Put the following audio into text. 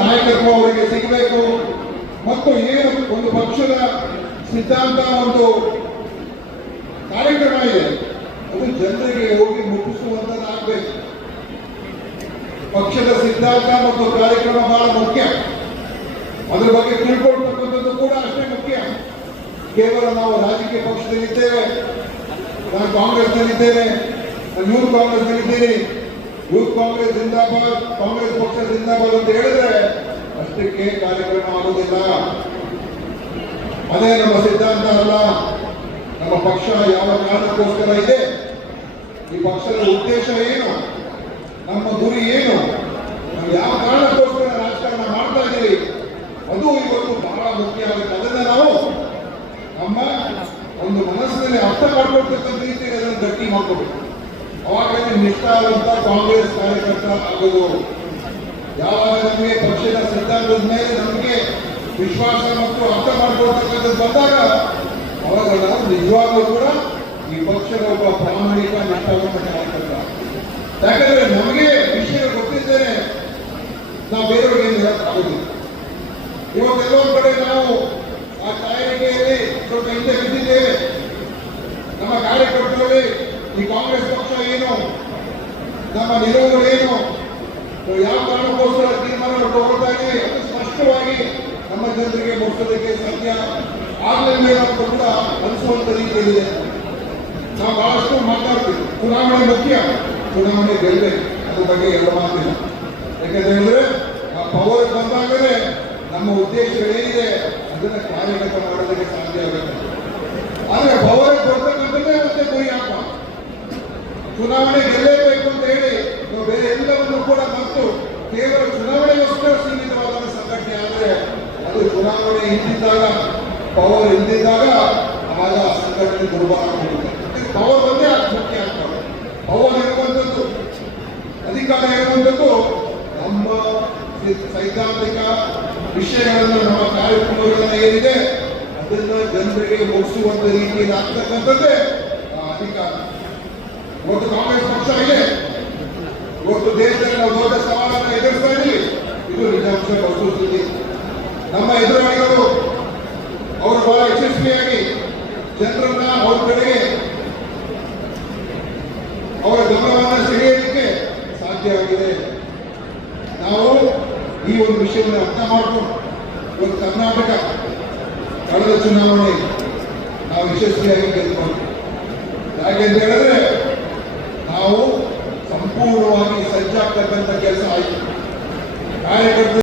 ನಾಯಕತ್ವ ಅವರಿಗೆ ಸಿಗಬೇಕು ಮತ್ತು ಏನು ಒಂದು ಪಕ್ಷದ ಸಿದ್ಧಾಂತ ಒಂದು ಕಾರ್ಯಕ್ರಮ ಇದೆ ಅದು ಜನರಿಗೆ ಹೋಗಿ ಮುಟ್ಟಿಸುವಂತದ್ದಾಗಬೇಕು. ಪಕ್ಷದ ಸಿದ್ಧಾಂತ ಮತ್ತು ಕಾರ್ಯಕ್ರಮ ಬಹಳ ಮುಖ್ಯ. ಅದರ ಬಗ್ಗೆ ತಿಳ್ಕೊಳ್ತಕ್ಕಂಥದ್ದು ಕೂಡ ಅಷ್ಟೇ ಮುಖ್ಯ. ಕೇವಲ ನಾವು ರಾಜಕೀಯ ಪಕ್ಷದಲ್ಲಿದ್ದೇವೆ, ನಾನು ಕಾಂಗ್ರೆಸ್ನಲ್ಲಿದ್ದೇನೆ, ನಾನು ಯೂತ್ ಕಾಂಗ್ರೆಸ್ನಲ್ಲಿದ್ದೀನಿ, ಯೂತ್ ಕಾಂಗ್ರೆಸ್ ಜಿಂದಾಬಾದ್, ಕಾಂಗ್ರೆಸ್ ಪಕ್ಷ ಜಿಂದಾಬಾದ್ ಅಂತ ಹೇಳಿದ್ರೆ ಅಷ್ಟಕ್ಕೆ ಕಾರ್ಯಕ್ರಮ ಆಗುವುದಿಲ್ಲ. ಅದೇ ನಮ್ಮ ಸಿದ್ಧಾಂತ ಅಲ್ಲ. ನಮ್ಮ ಪಕ್ಷ ಯಾವ ಕಾರಣಕ್ಕೋಸ್ಕರ ಇದೆ, ಈ ಪಕ್ಷದ ಉದ್ದೇಶ ಏನು, ನಮ್ಮ ಗುರಿ ಏನು, ನಾವು ಯಾವ ಕಾರಣಕ್ಕೋಸ್ಕರ ರಾಜಕಾರಣ ಮಾಡ್ತಾ ಇದ್ದೀವಿ, ಅದು ಇವತ್ತು ಬಹಳ ಮುಖ್ಯ ಆಗುತ್ತೆ. ಅದನ್ನ ನಾವು ನಮ್ಮ ಒಂದು ಮನಸ್ಸಿನಲ್ಲಿ ಅರ್ಥ ಮಾಡ್ಕೊಳ್ತಕ್ಕಂಥ ರೀತಿಯಲ್ಲಿ ಅದನ್ನು ಗಟ್ಟಿ ಮಾಡ್ಕೋಬೇಕು. ಅವಾಗಲೇ ನಿಷ್ಠಾವಂತ ಕಾಂಗ್ರೆಸ್ ಕಾರ್ಯಕರ್ತ ಆಗೋದು. ಯಾವಾಗ ನಮಗೆ ಪಕ್ಷದ ಸಿದ್ಧಾಂತದ ಮೇಲೆ ನಮಗೆ ವಿಶ್ವಾಸ ಮತ್ತು ಅರ್ಥ ಮಾಡ್ಕೊಳ್ತಕ್ಕಂಥದ್ದು ಬಂದಾಗ ಅವಾಗ ನಾವು ನಿಜವಾಗ್ಲೂ ಕೂಡ ಈ ಪಕ್ಷದ ಒಬ್ಬ ಪ್ರಾಮಾಣಿಕ ನಿಷ್ಠಾವಂತ ಕಾರ್ಯಕರ್ತ. ಯಾಕಂದ್ರೆ ನಮಗೆ ವಿಷಯ ಗೊತ್ತಿದ್ದೇನೆ, ನಾವು ಬೇರೆಯವ್ರಿಗೆ ಏನು ಹೇಳಕ್ಕಾಗೋದಿಲ್ಲ. ಇವತ್ತೆಲ್ಲೋ ಒಂದು ಕಡೆ ನಾವು ಆ ತಯಾರಿಕೆಯಲ್ಲಿ ಸ್ವಲ್ಪ ಹಿಂದೆ ಬಿದ್ದಿದ್ದೇವೆ. ನಮ್ಮ ಕಾರ್ಯಕರ್ತರಲ್ಲಿ ಈ ಕಾಂಗ್ರೆಸ್ ಪಕ್ಷ ಏನು, ನಮ್ಮ ನಿಲುವುಗಳೇನು, ಯಾವ ಕಾರಣಕ್ಕೋಸ್ಕರ ತೀರ್ಮಾನ ತಗೊಳ್ತಾ ಇದ್ದೀವಿ ಅದು ಸ್ಪಷ್ಟವಾಗಿ ನಮ್ಮ ಜನರಿಗೆ ಮುಟ್ಟಿಸೋದಕ್ಕೆ ಸಾಧ್ಯ ಆಗಲಿಲ್ಲ ಅಂತ ಕೂಡ ಅನಿಸುವಂತ ರೀತಿಯಲ್ಲಿದೆ. ನಾವು ಬಹಳಷ್ಟು ಮಾತಾಡ್ತೀವಿ, ಚುನಾವಣೆ ಮುಖ್ಯ, ಚುನಾವಣೆ ಗೆಲ್ಲಬೇಕು, ಅದ್ರ ಬಗ್ಗೆ ಎಲ್ಲ ಮಾತಿಲ್ಲ. ಯಾಕಂದ್ರೆ ಆ ಪವರ್ ಬಂದಾಗಲೇ ನಮ್ಮ ಉದ್ದೇಶಗಳೇನಿದೆ ಅದನ್ನ ಕಾರ್ಯಗತ ಮಾಡೋದಕ್ಕೆ ಸಾಧ್ಯ ಆಗುತ್ತೆ. ಆದ್ರೆ ಪವರ್ ಕೊಡ್ತಕ್ಕಂಥದ್ದೇ ಮತ್ತೆ ಗುರಿ ಹಾಕ. ಚುನಾವಣೆ ಗೆಲ್ಲೇಬೇಕು ಅಂತ ಹೇಳಿ ನಾವು ಬೇರೆ ಎಲ್ಲವನ್ನೂ ಕೂಡ ಮತ್ತು ಕೇವಲ ಚುನಾವಣೆಗೋಸ್ಕರ ಸೀಮಿತವಾದ ಸಂಘಟನೆ ಆದರೆ ಅದು ಚುನಾವಣೆ ಹಿಂದಿದ್ದಾಗ, ಪವರ್ ಹಿಂದಿದ್ದಾಗ ಆಗ ಸಂಘಟನೆ ದುರ್ಬಲ ಆಗುತ್ತೆ. ಪವರ್ ಒಂದೇ ಮುಖ್ಯ ಆಗ್ತದೆ. ಪವರ್ ಇರುವಂಥದ್ದು, ಅಧಿಕಾರ ಇರುವಂಥದ್ದು ನಮ್ಮ ಸೈದ್ಧಾಂತಿಕ ವಿಷಯಗಳನ್ನು, ನಮ್ಮ ಕಾರ್ಯಕ್ರಮಗಳನ್ನ ಏನಿದೆ ಅದನ್ನ ಜನರಿಗೆ ಮುಗಿಸುವಂತ ರೀತಿಯಲ್ಲಿ ಆಗ್ತಕ್ಕಂಥದ್ದೇ ಅಧಿಕಾರ. ಇವತ್ತು ಕಾಂಗ್ರೆಸ್ ಪಕ್ಷ ಇದೆ, ಇವತ್ತು ದೇಶದಲ್ಲಿ ನಾವು ದೊಡ್ಡ ಸವಾಲನ್ನು ಎದುರಿಸ್ತಾ ಇದ್ದೀವಿ. ಇದು ನಿಜಾಂಶ ವಸ್ತುಸ್ಥಿತಿ. ನಮ್ಮ ಎದುರಾಳಿಗಳು ಅವರು ಬಹಳ ಯಶಸ್ವಿಯಾಗಿ ಜನರನ್ನ ಅವ್ರ ಕಡೆಗೆ ಅವರ ಗಮನವನ್ನು ಸೆಳೆಯೋದಕ್ಕೆ ಸಾಧ್ಯ ಆಗಿದೆ. ನಾವು ಈ ಒಂದು ವಿಷಯವನ್ನು ಅರ್ಥ ಮಾಡಿಕೊಂಡು ಇವತ್ತು ಕರ್ನಾಟಕ ಕಳೆದ ಚುನಾವಣೆ ನಾವು ಯಶಸ್ವಿಯಾಗಿ ಗೆದ್ದುಕೊಂಡು, ಯಾಕೆಂತ ಹೇಳಿದ್ರೆ ನಾವು ಸಂಪೂರ್ಣವಾಗಿ ಸಜ್ಜಾಗ್ತಕ್ಕಂಥ ಕೆಲಸ ಆಯಿತು. ಕಾರ್ಯಕರ್ತರು